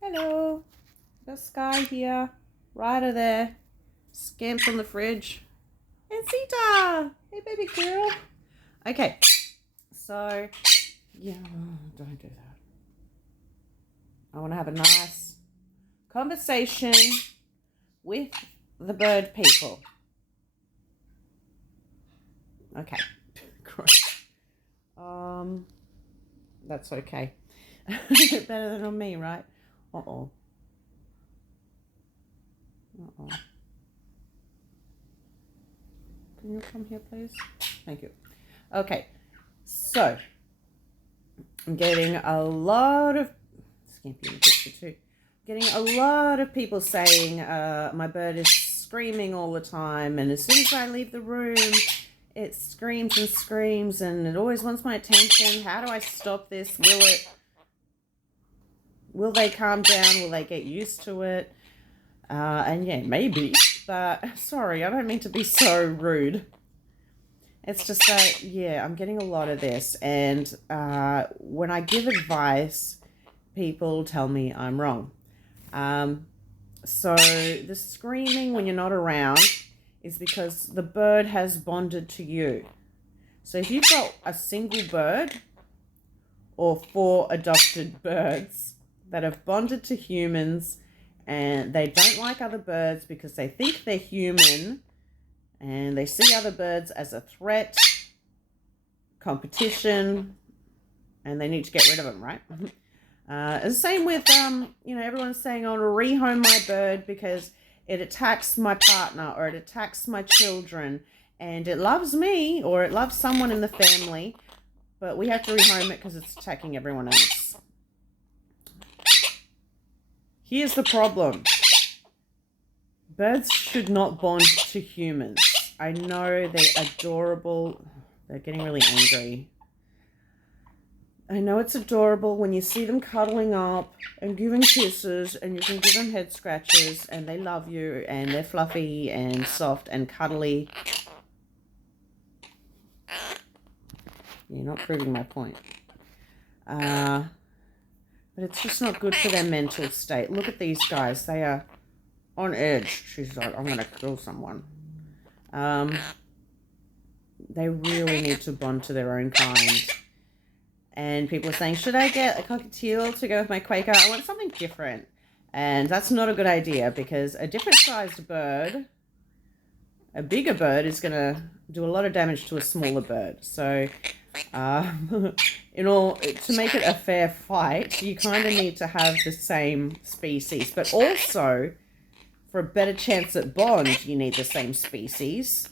Hello, the Sky here, Ryder there, Scamps on the fridge, and Sita. Hey, baby girl. Okay, so yeah, don't do that. I want to have a nice conversation with the bird people. Okay, great. That's okay. Better than on me, right? Uh-oh. Uh-oh. Can you come here, please? Thank you. Okay, so I'm getting a lot of Scampy in the picture too. Getting a lot of people saying my bird is screaming all the time, and as soon as I leave the room, it screams and screams, and it always wants my attention. How do I stop this? Will they calm down? Will they get used to it? And yeah, maybe, but sorry, I don't mean to be so rude. It's just that, yeah, I'm getting a lot of this, and when I give advice, people tell me I'm wrong. So the screaming when you're not around is because the bird has bonded to you. So if you've got a single bird or 4 adopted birds that have bonded to humans and they don't like other birds because they think they're human and they see other birds as a threat, competition, and they need to get rid of them, right? The same with, everyone's saying I want to rehome my bird because it attacks my partner or it attacks my children and it loves me or it loves someone in the family, but we have to rehome it because it's attacking everyone else. Here's the problem. Birds should not bond to humans. I know they're adorable. They're getting really angry. I know it's adorable when you see them cuddling up and giving kisses and you can give them head scratches and they love you and they're fluffy and soft and cuddly. You're not proving my point. But it's just not good for their mental state. Look at these guys. They are on edge. She's like, I'm going to kill someone. They really need to bond to their own kind. And people are saying, should I get a cockatiel to go with my Quaker? I want something different. And that's not a good idea because a different sized bird, a bigger bird, is going to do a lot of damage to a smaller bird. So to make it a fair fight, you kind of need to have the same species. But also, for a better chance at bond, you need the same species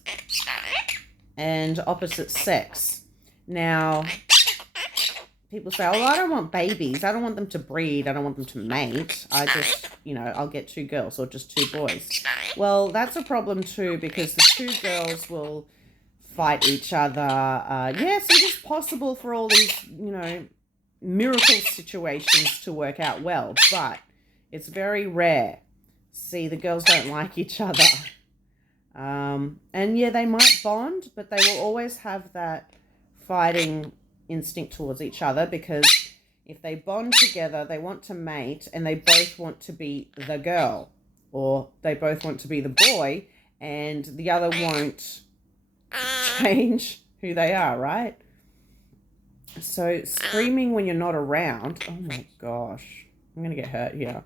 and opposite sex. Now, people say, oh, I don't want babies. I don't want them to breed. I don't want them to mate. I just, I'll get 2 girls or just 2 boys. Well, that's a problem too because the 2 girls will fight each other. Yes, it is possible for all these, miracle situations to work out well, but it's very rare. See, the girls don't like each other. And yeah, they might bond, but they will always have that fighting instinct towards each other because if they bond together, they want to mate and they both want to be the girl or they both want to be the boy and the other won't change who they are, right? So screaming when you're not around, oh my gosh, I'm going to get hurt here.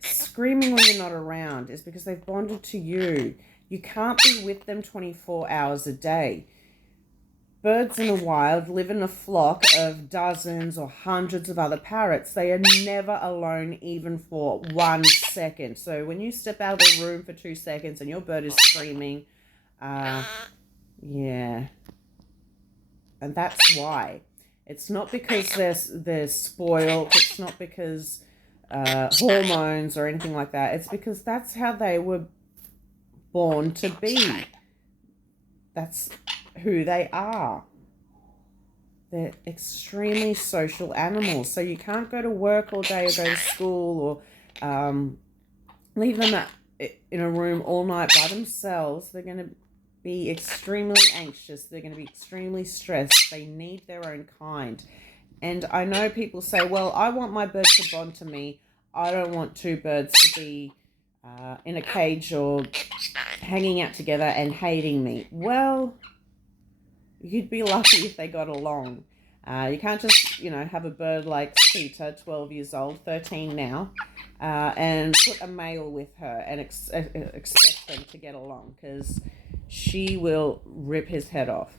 Screaming when you're not around is because they've bonded to you. You can't be with them 24 hours a day. Birds in the wild live in a flock of dozens or hundreds of other parrots. They are never alone even for 1 second. So when you step out of the room for 2 seconds and your bird is screaming, yeah. And that's why. It's not because they're spoiled. It's not because hormones or anything like that. It's because that's how they were born to be. That's who they are. They're extremely social animals. So you can't go to work all day or go to school or leave them in a room all night by themselves. They're going to be extremely anxious. They're going to be extremely stressed. They need their own kind. And I know people say, well, I want my bird to bond to me. I don't want two birds to be in a cage or hanging out together and hating me. Well, you'd be lucky if they got along. You can't just, have a bird like Sita, 12 years old, 13 now, and put a male with her and expect them to get along, because she will rip his head off.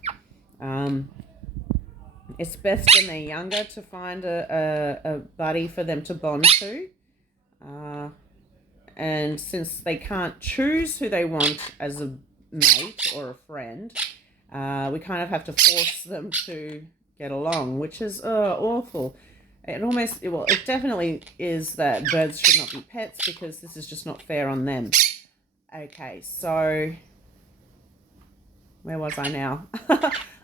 It's best when they're younger to find a buddy for them to bond to. And since they can't choose who they want as a mate or a friend, we kind of have to force them to get along, which is awful. It definitely is that birds should not be pets, because this is just not fair on them. Okay, so where was I now?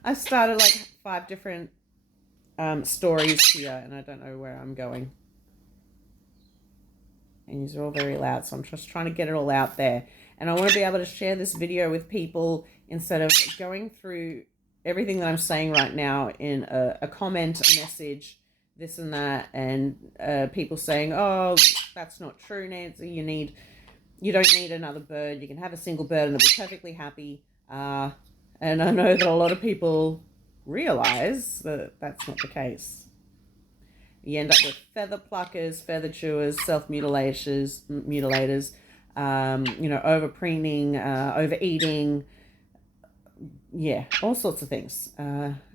I started like 5 different stories here, and I don't know where I'm going. And these are all very loud, so I'm just trying to get it all out there. And I want to be able to share this video with people instead of going through everything that I'm saying right now in a comment, a message, this and that, and people saying, oh, that's not true, Nancy, you don't need another bird, you can have a single bird and they'll be perfectly happy. And I know that a lot of people realize that that's not the case. You end up with feather pluckers, feather chewers, self-mutilators, over-preening, overeating, yeah, all sorts of things,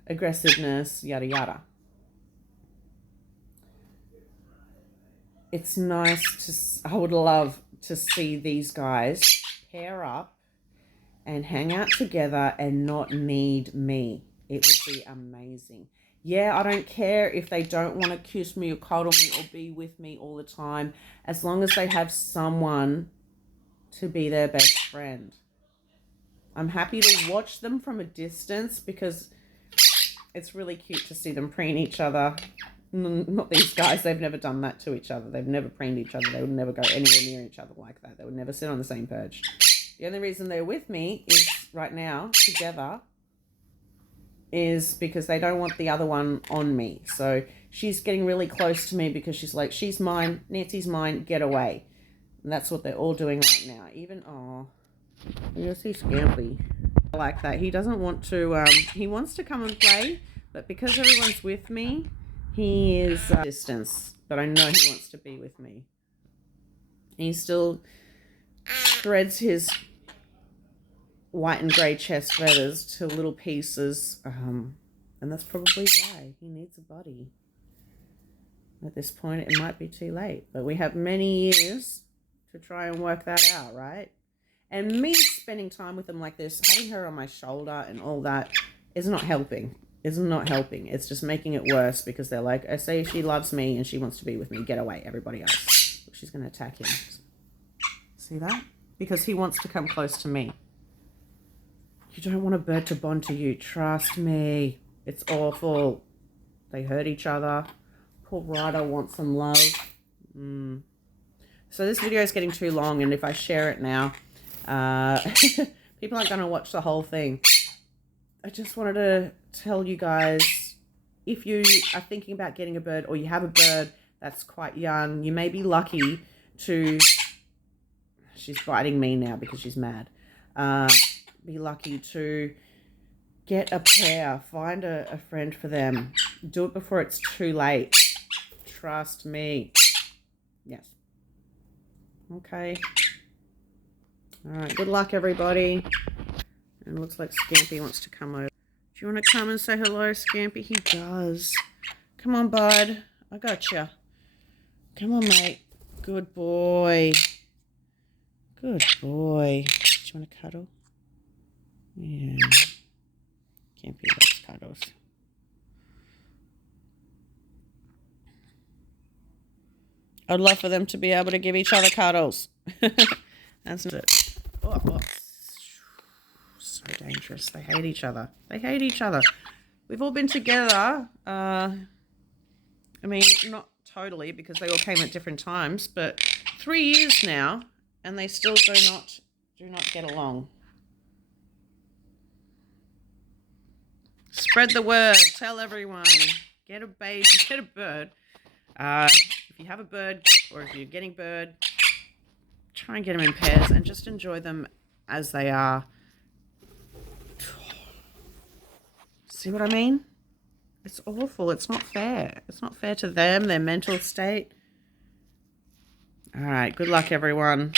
aggressiveness, yada yada. It's nice I would love to see these guys pair up and hang out together and not need me. It would be amazing. Yeah, I don't care if they don't want to kiss me or cuddle me or be with me all the time, as long as they have someone to be their best friend. I'm happy to watch them from a distance because it's really cute to see them preen each other. Not these guys, they've never done that to each other. They've never preened each other. They would never go anywhere near each other like that. They would never sit on the same perch. The only reason they're with me is right now, together, is because they don't want the other one on me. So she's getting really close to me because she's like, she's mine, Nancy's mine, get away. And that's what they're all doing right now. Even, you see Scampy. I like that. He doesn't want to, he wants to come and play, but because everyone's with me, he is distance. But I know he wants to be with me. He still shreds his white and grey chest feathers to little pieces, and that's probably why he needs a buddy. At this point, it might be too late, but we have many years to try and work that out, right? And me spending time with them like this, having her on my shoulder and all that, is not helping. It's not helping. It's just making it worse, because they're like, I say she loves me and she wants to be with me. Get away, everybody else. She's going to attack him. See that? Because he wants to come close to me. You don't want a bird to bond to you. Trust me. It's awful. They hurt each other. Poor Ryder wants some love. So this video is getting too long, and if I share it now, people aren't going to watch the whole thing. I just wanted to tell you guys, if you are thinking about getting a bird, or you have a bird that's quite young, you may be lucky to... She's biting me now because she's mad. Be lucky to get a pair, find a friend for them. Do it before it's too late. Trust me. Yes. Okay. All right. Good luck, everybody. And it looks like Scampy wants to come over. Do you want to come and say hello, Scampy? He does. Come on, bud. I got you. Come on, mate. Good boy. Good boy. Do you want to cuddle? Yeah. Scampy loves cuddles. I'd love for them to be able to give each other cuddles. That's it. Oh. So dangerous. They hate each other. They hate each other. We've all been together. I mean, not totally, because they all came at different times, but 3 years now, and they still do not get along. Spread the word. Tell everyone. Get a baby, get a bird. If you have a bird or if you're getting bird, try and get them in pairs and just enjoy them as they are. See what I mean? It's awful. It's not fair. It's not fair to them, their mental state. All right. Good luck, everyone.